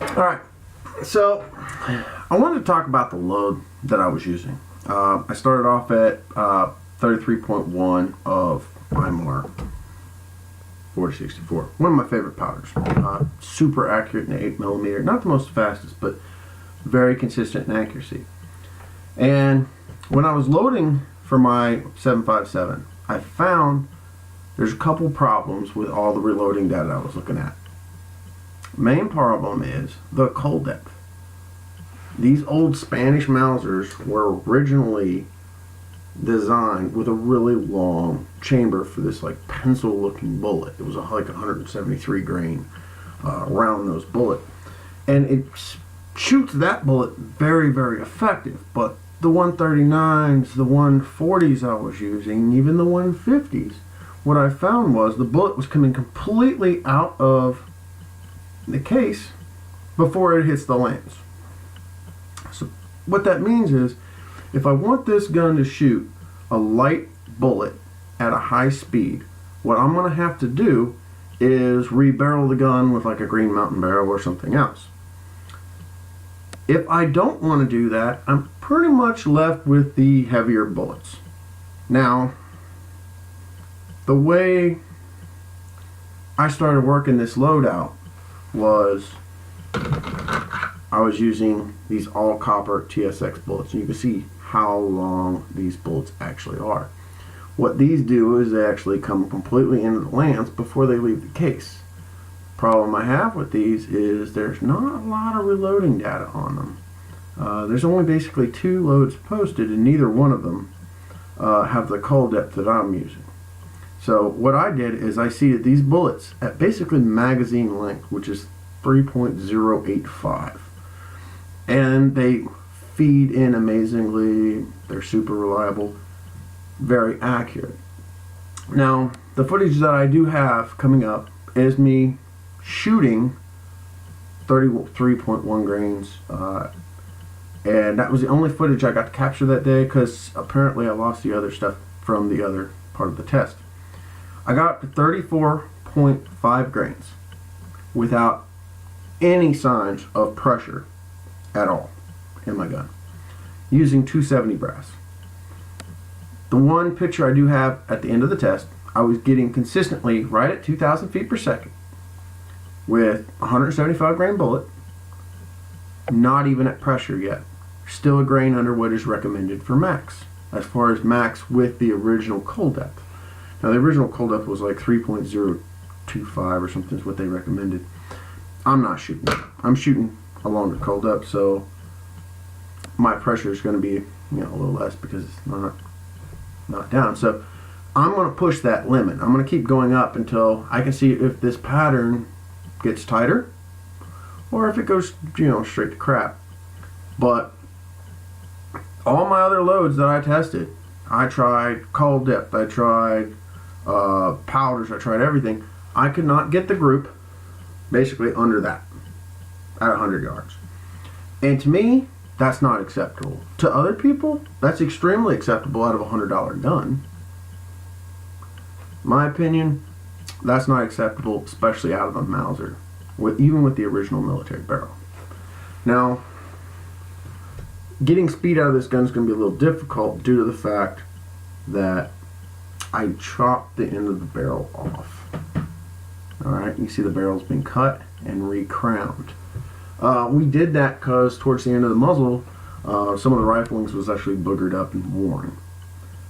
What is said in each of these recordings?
Alright, so I wanted to talk about the load that I was using. I started off at 33.1 of Mauser 4064. One of my favorite powders. Super accurate in the 8mm. Not the most fastest, but very consistent in accuracy. And when I was loading for my 757, I found there's a couple problems with all the reloading data I was looking at. Main problem is the cold depth. These old Spanish Mausers were originally designed with a really long chamber for this like pencil looking bullet. It was like 173 grain round nose bullet, and it shoots that bullet very, very effective. But the 139s, the 140s I was using, even the 150s, what I found was the bullet was coming completely out of the case before it hits the lance. So what that means is, if I want this gun to shoot a light bullet at a high speed, what I'm going to have to do is rebarrel the gun with like a Green Mountain barrel or something else. If I don't want to do that, I'm pretty much left with the heavier bullets. Now, the way I started working this loadout was I was using these all copper TSX bullets, and you can see how long these bullets actually are. What these do is they actually come completely into the lance before they leave the case. Problem I have with these is there's not a lot of reloading data on them. There's only basically 2 loads posted, and neither one of them have the cold depth that I'm using. So what I did is I seated these bullets at basically magazine length, which is 3.085, and they feed in amazingly. They're super reliable, very accurate. Now, the footage that I do have coming up is me shooting 33.1 grains, and that was the only footage I got to capture that day because apparently I lost the other stuff from the other part of the test. I got up to 34.5 grains without any signs of pressure at all in my gun, using 270 brass. The one picture I do have at the end of the test, I was getting consistently right at 2,000 feet per second with 175 grain bullet, not even at pressure yet. Still a grain under what is recommended for max, as far as max with the original cold depth. Now the original cold depth was like 3.025 or something is what they recommended. I'm not shooting that. I'm shooting a longer cold depth, so my pressure is going to be a little less because it's not down. So I'm going to push that limit. I'm going to keep going up until I can see if this pattern gets tighter or if it goes straight to crap. But all my other loads that I tested, I tried cold depth, I tried powders, I tried everything. I could not get the group basically under that at 100 yards. And to me, that's not acceptable. To other people, that's extremely acceptable out of a $100 gun. My opinion, that's not acceptable, especially out of a Mauser, even with the original military barrel. Now, getting speed out of this gun is going to be a little difficult due to the fact that I chopped the end of the barrel off. Alright, you see the barrel's been cut and re-crowned. We did that because towards the end of the muzzle, some of the riflings was actually boogered up and worn.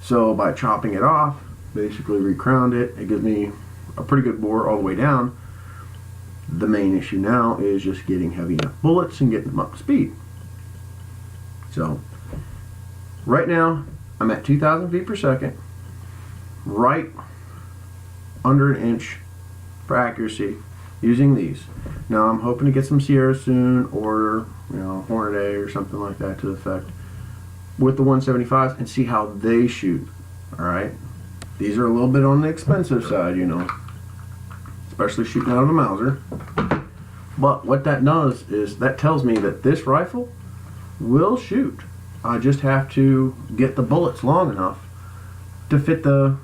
So by chopping it off, basically re-crowned it, it gives me a pretty good bore all the way down. The main issue now is just getting heavy enough bullets and getting them up to speed. So right now I'm at 2,000 feet per second, right under an inch for accuracy using these. Now I'm hoping to get some Sierra soon, or Hornet A or something like that to the effect with the 175s and see how they shoot. Alright, these are a little bit on the expensive side, especially shooting out of a Mauser. But what that does is that tells me that this rifle will shoot. I just have to get the bullets long enough to fit the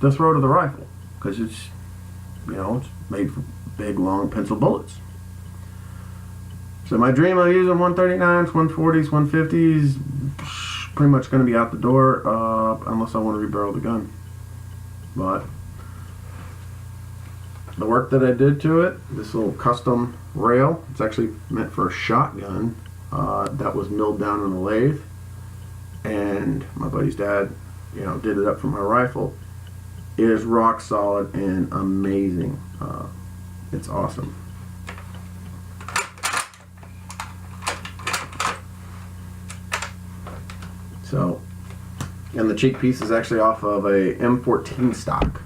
throat of the rifle, because it's made for big long pencil bullets. So my dream of using 139s, 140s, 150s, pretty much going to be out the door unless I want to rebarrel the gun. But the work that I did to it, this little custom rail, it's actually meant for a shotgun that was milled down in a lathe. And my buddy's dad, did it up for my rifle. It is rock solid and amazing. It's awesome. So, and the cheek piece is actually off of a M14 stock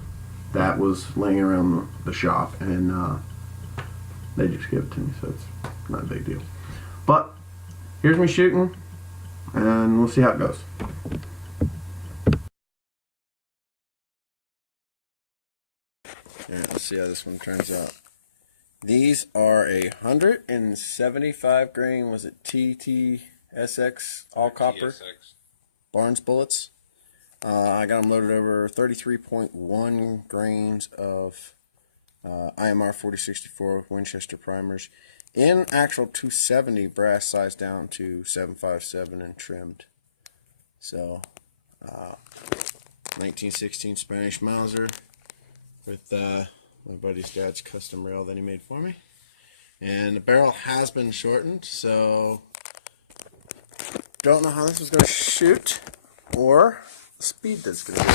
that was laying around the shop, and they just gave it to me, so it's not a big deal. But here's me shooting, and we'll see how it goes. Alright, let's see how this one turns out. These are a 175 grain, was it TTSX all copper? TSX. Barnes bullets. I got them loaded over 33.1 grains of IMR 4064 Winchester primers in actual 270 brass size down to 757 and trimmed. So 1916 Spanish Mauser with my buddy's dad's custom rail that he made for me. And the barrel has been shortened, so don't know how this is going to shoot or the speed that's going to be.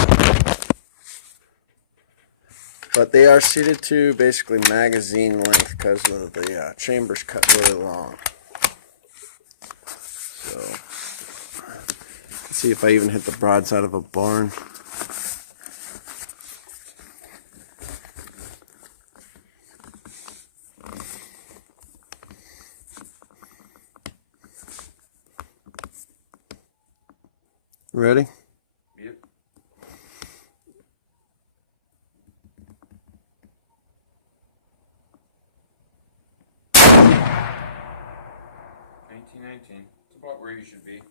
But they are suited to basically magazine length because of the chambers cut really long. So let's see if I even hit the broadside of a barn. Ready? Yep. $19.19. It's about where you should be.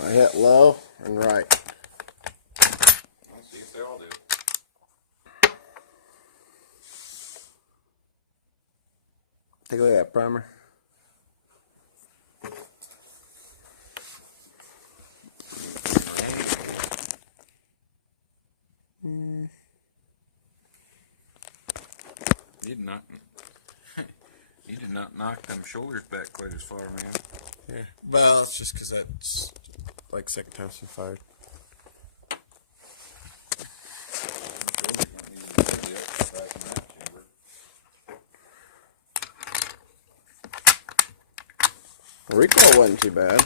I hit low and right. Let's see if they all do. Take a look at that primer. You did not knock them shoulders back quite as far, man. Yeah. Well, it's just because that's like second time since fired. Recoil wasn't too bad.